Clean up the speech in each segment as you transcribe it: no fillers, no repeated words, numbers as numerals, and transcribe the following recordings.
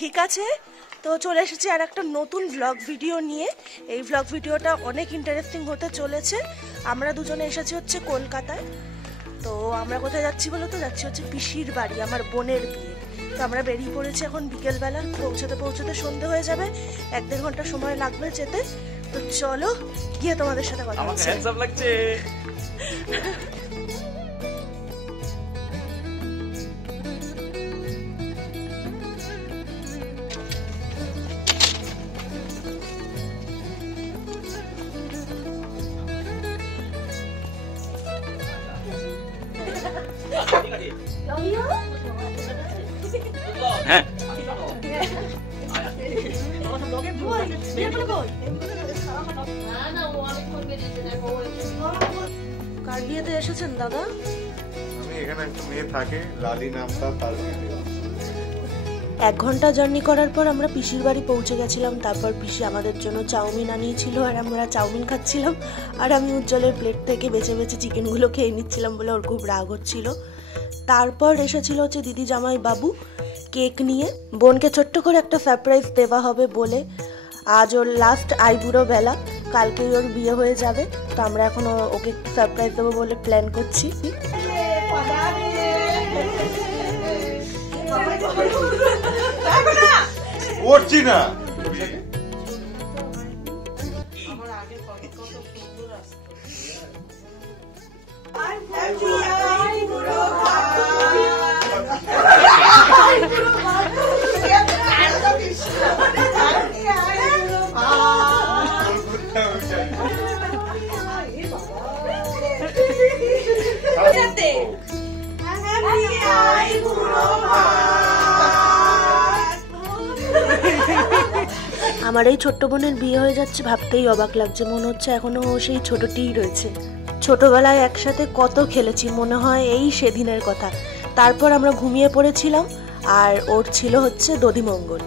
ঠিক আছে, তো চলে এসেছি আর একটা নতুন ব্লগ ভিডিও নিয়ে। এই ব্লগ ভিডিওটা অনেক ইন্টারেস্টিং হতে চলেছে। আমরা দুজনে এসেছি হচ্ছে কলকাতায়। তো আমরা কোথায় যাচ্ছি বলো তো? যাচ্ছি হচ্ছে পিসির বাড়ি, আমার বোনের বিয়ে। তো আমরা বেরিয়ে পড়েছি এখন বিকেলবেলা, পৌঁছতে পৌঁছতে সন্ধে হয়ে যাবে, 1-1.5 ঘন্টা সময় লাগবে যেতে। তো চলো গিয়ে তোমাদের সাথে কথা হচ্ছে। হ্যান্ডসাম লাগছে। হ্যাঁ কার বিয়েতে এসেছেন দাদা? আমি এখানে একটা মেয়ে থাকে, লালি নামটা, তার বিয়ে। 1 ঘন্টা জার্নি করার পর আমরা পিসির বাড়ি পৌঁছে গেছিলাম। তারপর পিসি আমাদের জন্য চাউমিন আনিয়েছিল আর আমরা চাউমিন খাচ্ছিলাম। আর আমি উজ্জ্বলের প্লেট থেকে বেছে বেছে চিকেনগুলো খেয়ে নিচ্ছিলাম বলে ওর খুব রাগ হচ্ছিল। তারপর এসেছিল হচ্ছে দিদি জামাই বাবু কেক নিয়ে। বোনকে ছোট্ট করে একটা সারপ্রাইজ দেওয়া হবে বলে। আজ ওর লাস্ট আইবুড়ো বেলা, কালকেই ওর বিয়ে হয়ে যাবে। তো আমরা এখন ওকে সারপ্রাইজ দেবো বলে প্ল্যান করছি। করছি না। আমার এই ছোট্ট বোনের বিয়ে হয়ে যাচ্ছে ভাবতেই অবাক লাগছে। মনে হচ্ছে এখনো ও সেই ছোটটিই রয়েছে। ছোটবেলায় একসাথে কত খেলেছি, মনে হয় এই সেদিনের কথা। তারপর আমরা ঘুমিয়ে পড়েছিলাম আর ওর ছিল হচ্ছে দধিমঙ্গল।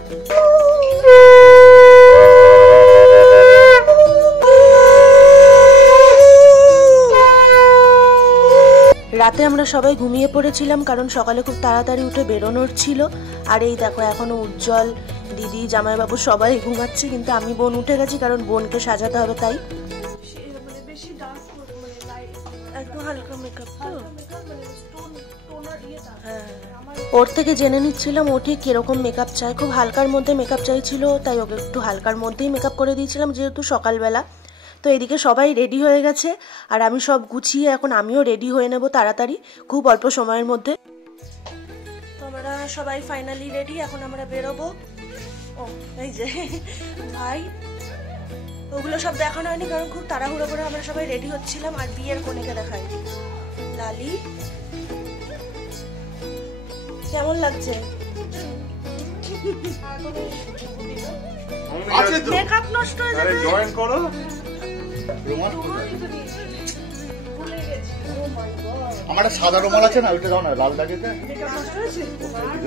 রাতে আমরা সবাই ঘুমিয়ে পড়েছিলাম কারণ সকালে খুব তাড়াতাড়ি উঠে বেরোনোর ছিল। আর এই দেখো এখনো উজ্জ্বল, দিদি, জামাইবাবু সবাই ঘুমাচ্ছে, কিন্তু আমি বোন উঠে গেছি কারণ বোনকে সাজাতে হবে তাই। একটু হালকা মেকআপ তো, হ্যাঁ। ওর থেকে জেনে নিচ্ছিলাম ও ঠিক কিরকম মেকআপ চায়। খুব হালকার মধ্যে মেকআপ চাইছিল, তাই ওকে একটু হালকার মধ্যেই মেকআপ করে দিয়েছিলাম যেহেতু সকালবেলা। তো এদিকে সবাই রেডি হয়ে গেছে আর আমি সব গুছিয়ে এখন আমিও রেডি হয়ে নেব তাড়াতাড়ি, খুব অল্প সময়ের মধ্যে। তো আমরা সবাই ফাইনালি রেডি, এখন আমরা বেরোবো। ও এই যে ভাই, ওগুলো সব দেখানো হয়নি কারণ খুব তাড়াহুড়ো করে আমরা সবাই রেডি হচ্ছিলাম। আর বিয়ের কনেকে দেখাই, লালি কেমন লাগছে? মেকআপ নষ্ট হয়ে যাবে। জয়েন করো। আমার সাদা রুমাল আছে না, ওইটা দাও না, লাল দাগেতে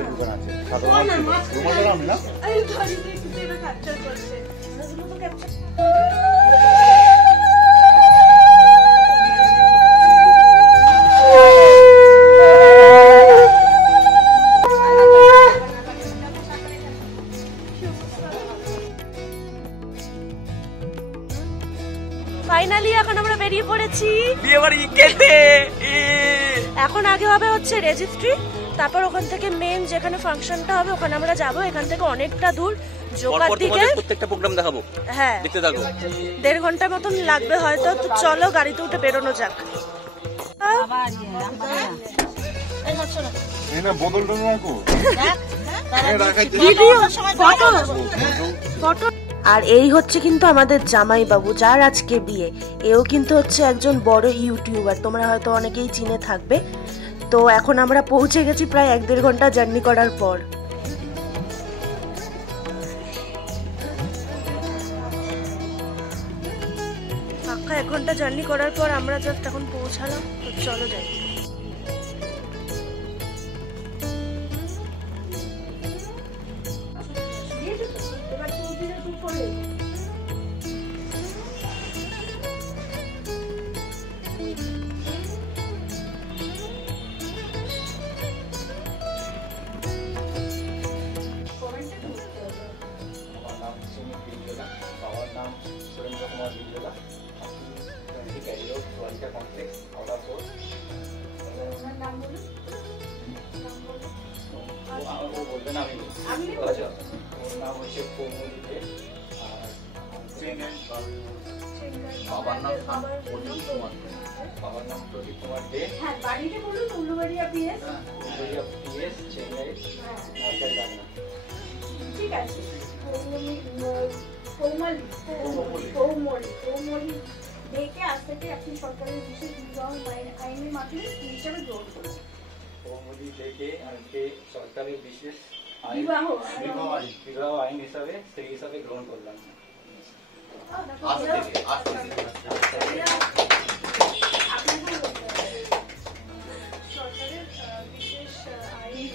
দোকান আছে সাদা রুমাল দাও আমি না। ফাইনালি এখন আমরা বেরিয়ে পড়েছি বিয়ে বাড়ি খেতে। এখন আগে হবে হচ্ছে রেজিস্ট্রি, তারপর ওখান থেকে মেন যেখানে ফাংশনটা হবে ওখানে আমরা যাব। এখান থেকে অনেকটা দূর, জোকার দিকে। প্রত্যেকটা প্রোগ্রাম দেখাবো, হ্যাঁ দেখতে থাকো। 1.5 ঘন্টা মতন লাগবে হয়তো। তো চলো গাড়িতে উঠে বেরোনো যাক। বোতল রাখো। আর এই হচ্ছে কিন্তু আমাদের জামাই বাবু, যার আজকে বিয়ে। এও কিন্তু হচ্ছে একজন বড় ইউটিউবার, তোমরা হয়তো অনেকেই চিনে থাকবে। তো এখন আমরা পৌঁছে গেছি প্রায় 1-1.5 ঘন্টা জার্নি করার পর। পাক্কা 1 ঘন্টা জার্নি করার পর আমরা জাস্ট এখন পৌঁছালাম। তো চলো যাই। ওয়ারিকা কমপ্লেক্স আউটার ফোর। ও বলবে না, আমি আচ্ছা, ওর নাম হচ্ছে কোমলি দে। আর বাবার নাম প্রদীপ কুমার। বাবার নাম প্রদীপ কুমার দে। হ্যাঁ, বাড়িতে বলুন উল্লুবাড়িয়া পিএস। উল্লুবাড়িয়া পিএস, চেন্নাই। নার্সারি রান্না। ঠিক আছে। কৌমলি দেখে আজ থেকে আপনি সরকারের বিশেষ বিবাহ আইনের মাধ্যমে স্ত্রী হিসাবে গ্রহণ করবেন। কৌমলি দেখে আজকে সরকারের বিশেষ বিবাহ আইন হিসাবে স্ত্রী হিসাবে গ্রহণ করলাম। সরকারের বিশেষ আইন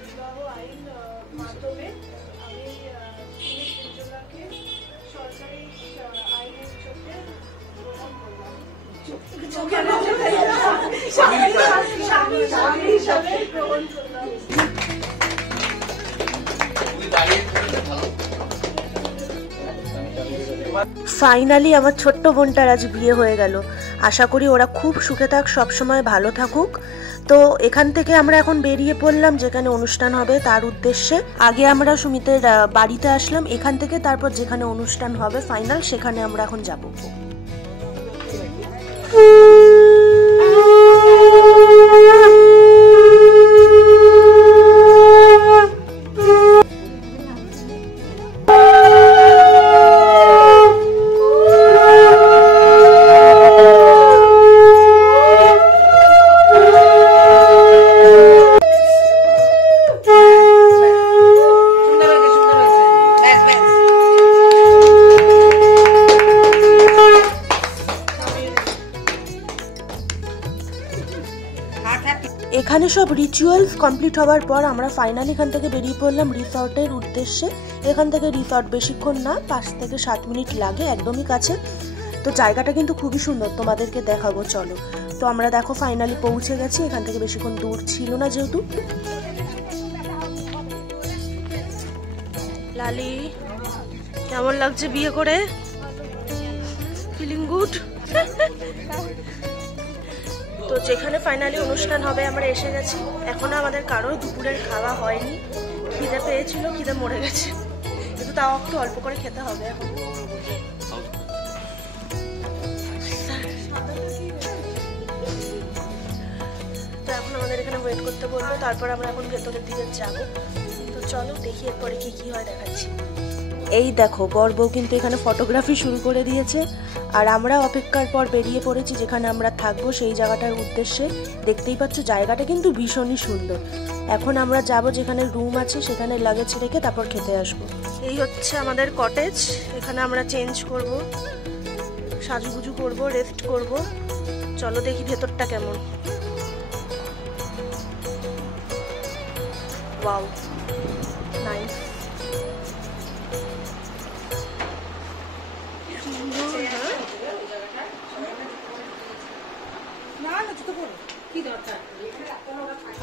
বিবাহ আইন মাধ্যমে আমি সৃজনাকে সরকারি আইনের চোখে গ্রহণ করলাম। স্বামী হিসাবে গ্রহণ করলাম। ফাইনালি আমার ছোট্ট বোনটার আজ বিয়ে হয়ে গেল। আশা করি ওরা খুব সুখে থাক, সবসময় ভালো থাকুক। তো এখান থেকে আমরা এখন বেরিয়ে পড়লাম যেখানে অনুষ্ঠান হবে তার উদ্দেশ্যে। আগে আমরা সুমিতের বাড়িতে আসলাম, এখান থেকে তারপর যেখানে অনুষ্ঠান হবে ফাইনাল সেখানে আমরা এখন যাব। এখানে সব রিচুয়ালস কমপ্লিট হওয়ার পর আমরা ফাইনালি এখান থেকে বেরিয়ে পড়লাম রিসর্টের উদ্দেশ্যে। এখান থেকে রিসর্ট বেশিক্ষণ না, 5 থেকে 7 মিনিট লাগে, একদমই কাছে। তো জায়গাটা কিন্তু খুবই সুন্দর, তোমাদেরকে দেখাবো, চলো। তো আমরা দেখো ফাইনালি পৌঁছে গেছি, এখান থেকে বেশিক্ষণ দূর ছিল না যেহেতু। লালি, কেমন লাগছে বিয়ে করে? Feeling good? তো যেখানে ফাইনালি অনুষ্ঠান হবে আমরা এসে গেছি। এখনো আমাদের কারোর দুপুরের খাওয়া হয়নি। খিদে পেয়েছিল, খিদে মরে গেছে, কিন্তু তাও একটু অল্প করে খেতে হবে এখন। তো এখন আমাদের এখানে ওয়েট করতে বলবো, তারপর আমরা এখন ভেতরের দিকে যাবো। তো চলো দেখি এরপরে কি কি হয় দেখাচ্ছি। এই দেখো বর বউ কিন্তু এখানে ফটোগ্রাফি শুরু করে দিয়েছে, আর আমরা অপেক্ষার পর বেরিয়ে পড়েছি যেখানে আমরা থাকবো সেই জায়গাটার উদ্দেশ্যে। দেখতেই পাচ্ছ জায়গাটা কিন্তু ভীষণই সুন্দর। এখন আমরা যাব যেখানে রুম আছে সেখানে লাগেজ রেখে তারপর খেতে আসবো। এই হচ্ছে আমাদের কটেজ, এখানে আমরা চেঞ্জ করব, সাজুগুজু করব, রেস্ট করব। চলো দেখি ভেতরটা কেমন। Wow, nice.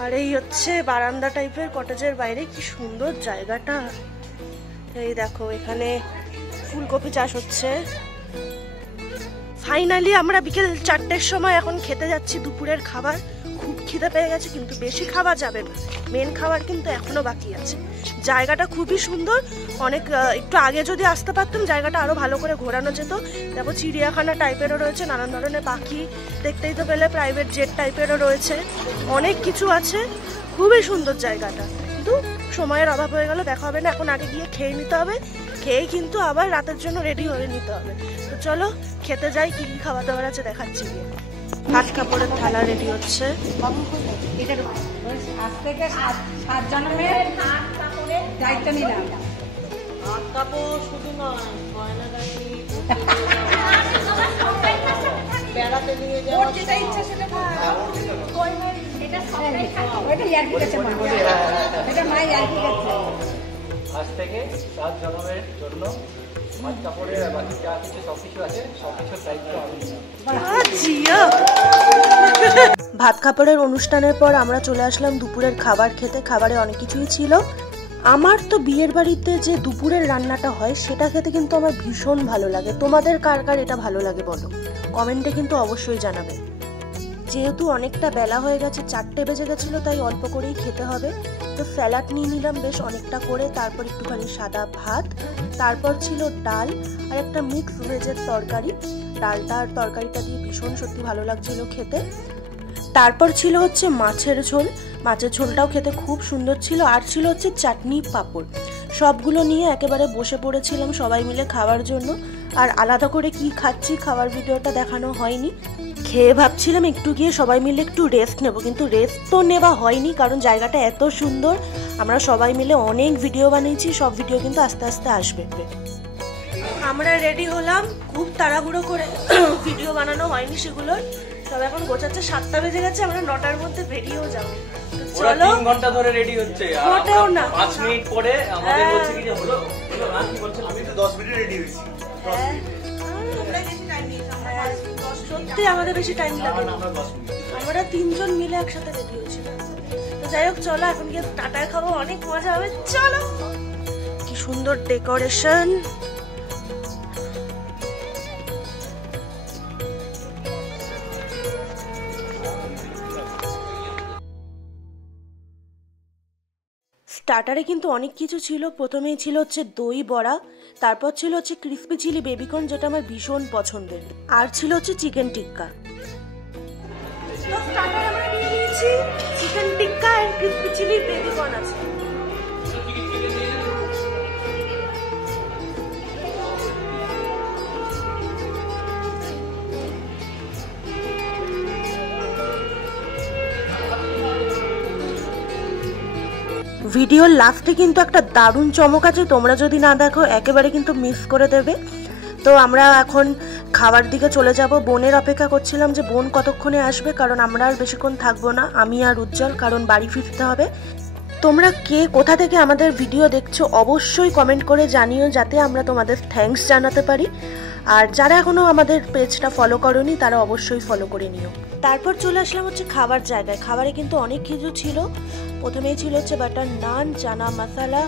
আর এই হচ্ছে বারান্দা টাইপের কটেজের বাইরে, কি সুন্দর জায়গাটা। এই দেখো এখানে ফুলকপি চাষ হচ্ছে। ফাইনালি আমরা বিকেল 4টের সময় এখন খেতে যাচ্ছি দুপুরের খাবার। খুব খিদে পেয়ে গেছে, কিন্তু বেশি খাওয়া যাবে না, মেন খাবার কিন্তু এখনো বাকি আছে। জায়গাটা খুবই সুন্দর, অনেক একটু আগে যদি আসতে পারতাম জায়গাটা আরো ভালো করে ঘোরানো যেত। দেখো চিড়িয়াখানা টাইপেরও রয়েছে, নানান ধরনের পাখি দেখতেই তো পেলে, প্রাইভেট জেট টাইপেরও রয়েছে, অনেক কিছু আছে। খুবই সুন্দর জায়গাটা, কিন্তু সময়ের অভাব হয়ে গেল, দেখা হবে না। এখন আগে গিয়ে খেয়ে নিতে হবে, খেয়ে কিন্তু আবার রাতের জন্য রেডি হয়ে নিতে হবে। তো চলো খেতে যাই, কি কি খাওয়া দাওয়ার আছে দেখাচ্ছি গিয়ে। হাত কাপড়ের থালা রেডি হচ্ছে। আজ থেকে 7 জন্মের দায়িত্ব নিলাম। হাত কাপড় শুধু নয়, গয়না গাড়ি, বেড়াতে নিয়ে যাওয়া, আজ থেকে 7 জন্মের জন্য হাত কাপড়ের বাকি যা কিছু সবকিছু আছে সবকিছুর দায়িত্ব আমি নিলাম। ভাত কাপড়ের অনুষ্ঠানের পর আমরা চলে আসলাম দুপুরের খাবার খেতে। খাবারে অনেক কিছুই ছিল, আমার তো বিয়ের বাড়িতে যে দুপুরের রান্নাটা হয় সেটা খেতে কিন্তু আমার ভীষণ ভালো লাগে। তোমাদের কার কার এটা ভালো লাগে বলো, কমেন্টে কিন্তু অবশ্যই জানাবে। যেহেতু অনেকটা বেলা হয়ে গেছে, 4টে বেজে গেছিলো, তাই অল্প করেই খেতে হবে। তো স্যালাড নিয়ে নিলাম বেশ অনেকটা করে, তারপর একটুখানি সাদা ভাত, তারপর ছিল ডাল আর একটা মিক্স ভেজের তরকারি। ডালটা আর তরকারিটা দিয়ে ভীষণ সত্যি ভালো লাগছিল খেতে। তারপর ছিল হচ্ছে মাছের ঝোল, মাছের ঝোলটাও খেতে খুব সুন্দর ছিল। আর ছিল হচ্ছে চাটনি পাঁপড়। সবগুলো নিয়ে একেবারে বসে পড়েছিলাম সবাই মিলে খাওয়ার জন্য। আর আলাদা করে কি খাচ্ছি খাওয়ার ভিডিওটা দেখানো হয়নি। খেয়ে ভাবছিলাম একটু গিয়ে সবাই মিলে একটু রেস্ট নেব, কিন্তু রেস্ট তো নেওয়া হয়নি, কারণ জায়গাটা এত সুন্দর। আমরা সবাই মিলে অনেক ভিডিও বানিয়েছি, সব ভিডিও কিন্তু আস্তে আস্তে আসবে। আমরা রেডি হলাম খুব তাড়াহুড়ো করে, ভিডিও বানানো হয়নি সেগুলোর। তবে এখন গোছাচ্ছে, 7টা বেজে গেছে, আমরা 9টার মধ্যে বেরিয়েও যাবো। ওরা 3 ঘন্টা ধরে রেডি হচ্ছে, আর মোটেও না। 5 মিনিট পরে আমাদের বলছে কি যে হলো না, কি বলছে? আমি তো 10 মিনিট রেডি হয়েছি। সত্যি আমাদের বেশি টাইম লাগে না, আমরা 3 জন মিলে একসাথে রেডি হয়েছিলাম। তো যাই হোক, চলো এখন গিয়ে টাটায় খাবো, অনেক মজা হবে। চলো, কি সুন্দর ডেকোরেশন। স্টার্টারে কিন্তু অনেক কিছু ছিল। প্রথমেই ছিল হচ্ছে দই বড়া, তারপর ছিল হচ্ছে ক্রিসপি চিলি বেবিকর্ন, যেটা আমার ভীষণ পছন্দের, আর ছিল হচ্ছে চিকেন টিক্কা। চিকেন টিক্কা আর ক্রিসপি চিলি বেবিকর্ন আছে। ভিডিওর লাস্টে কিন্তু একটা দারুণ চমক আছে, তোমরা যদি না দেখো একেবারে কিন্তু মিস করে দেবে। তো আমরা এখন খাবার দিকে চলে যাব। বোনের অপেক্ষা করছিলাম যে বোন কতক্ষণে আসবে, কারণ আমরা আর বেশিক্ষণ থাকবো না, আমি আর উজ্জ্বল, কারণ বাড়ি ফিরতে হবে। তোমরা কে কোথা থেকে আমাদের ভিডিও দেখছো অবশ্যই কমেন্ট করে জানিও, যাতে আমরা তোমাদের থ্যাঙ্কস জানাতে পারি। আর যারা এখনো আমাদের পেজটা ফলো করোনি তারা অবশ্যই ফলো করে নিও। তারপর চলে আসলাম হচ্ছে খাবার জায়গায়। খাবারে কিন্তু অনেক কিছু ছিল। প্রথমেই ছিল হচ্ছে বাটার নান, চানা মশালা,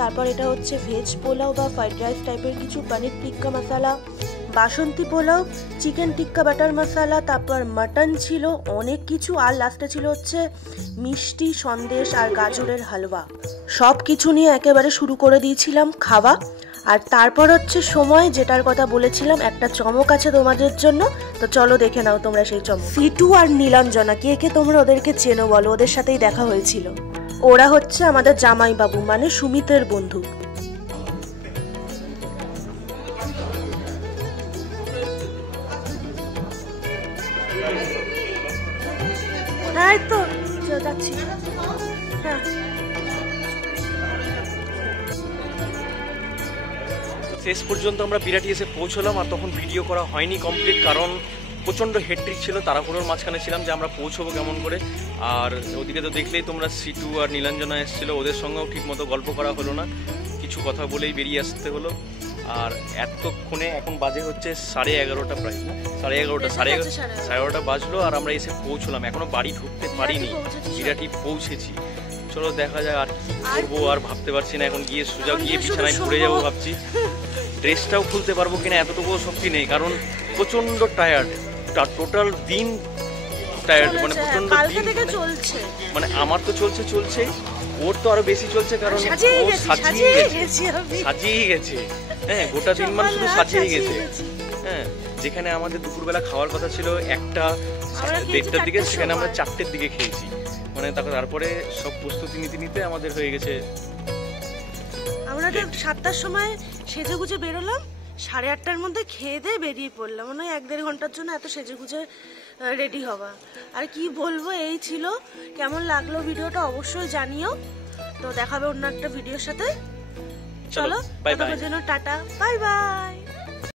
তারপর এটা হচ্ছে ভেজ পোলাও বা ফ্রাইড রাইস টাইপের কিছু, পনির টিক্কা মশালা, বাসন্তী পোলাও, চিকেন টিক্কা বাটার মশালা, তারপর মাটন ছিল, অনেক কিছু। আর লাস্টে ছিল হচ্ছে মিষ্টি, সন্দেশ আর গাজরের হালুয়া। সব কিছু নিয়ে একেবারে শুরু করে দিয়েছিলাম খাওয়া। আর তারপর হচ্ছে সময়, যেটার কথা বলেছিলাম, একটা চমক আছে তোমাদের জন্য। তো চলো দেখে নাও তোমরা সেই চমক। সিটু আর নীলাঞ্জনা, কে কে তোমরা ওদেরকে চেনো বলো? ওদের সাথেই দেখা হয়েছিল। ওরা হচ্ছে আমাদের জামাই বাবু, মানে সুমিতের বন্ধু। তাই তো যাচ্ছি। হ্যাঁ, শেষ পর্যন্ত আমরা বিরাটি এসে পৌঁছলাম, আর তখন ভিডিও করা হয়নি কমপ্লিট, কারণ প্রচণ্ড হেডট্রিক ছিল, তাড়াহুড়োর মাঝখানে ছিলাম যে আমরা পৌঁছবো কেমন করে। আর ওদিকে তো দেখলেই তোমরা, সিটু আর নীলাঞ্জনা এসেছিলো, ওদের সঙ্গেও ঠিক মতো গল্প করা হলো না, কিছু কথা বলেই বেরিয়ে আসতে হলো। আর এতক্ষণে এখন বাজে হচ্ছে 11:30 প্রায়, 11:30 11:30 বাজলো, আর আমরা এসে পৌঁছলাম। এখনো বাড়ি ঢুকতে পারিনি, বিরাটি পৌঁছেছি। চলো দেখা যায় আর কি করবো, আর ভাবতে পারছি না। এখন গিয়ে সোজা গিয়ে বিছানায় পড়ে যাবো ভাবছি। ড্রেসটাও খুলতে পারবো কিনা এতটুকু শক্তি নেই, কারণ প্রচন্ড টায়ার্ড, টোটাল দিন টায়ার্ড, মানে প্রচন্ড দিন, মানে আমার তো চলছেই, ওর তো আরো বেশি চলছে, কারণ ও সাজিয়েই গেছে। হ্যাঁ, গোটা দিন মানে শুধু সাজিয়েই গেছে। হ্যাঁ, যেখানে আমাদের দুপুরবেলা খাওয়ার কথা ছিল 1টা-1:30টার দিকে, সেখানে আমরা 4টের দিকে খেয়েছি। মানে তারপরে সব প্রস্তুতি নিতে আমাদের হয়ে গেছে। আমরা 7টার সময় সেজে গুজে বেরোলাম, 8:30টার মধ্যে খেয়ে দিয়ে বেরিয়ে পড়লাম। মনে হয় 1-1.5 ঘন্টার জন্য এত সেজে গুজে রেডি হওয়া। আর কি বলবো, এই ছিল। কেমন লাগলো ভিডিওটা অবশ্যই জানিও। তো দেখাবে অন্য একটা ভিডিওর সাথে। চলো, টাটা, বাই বাই।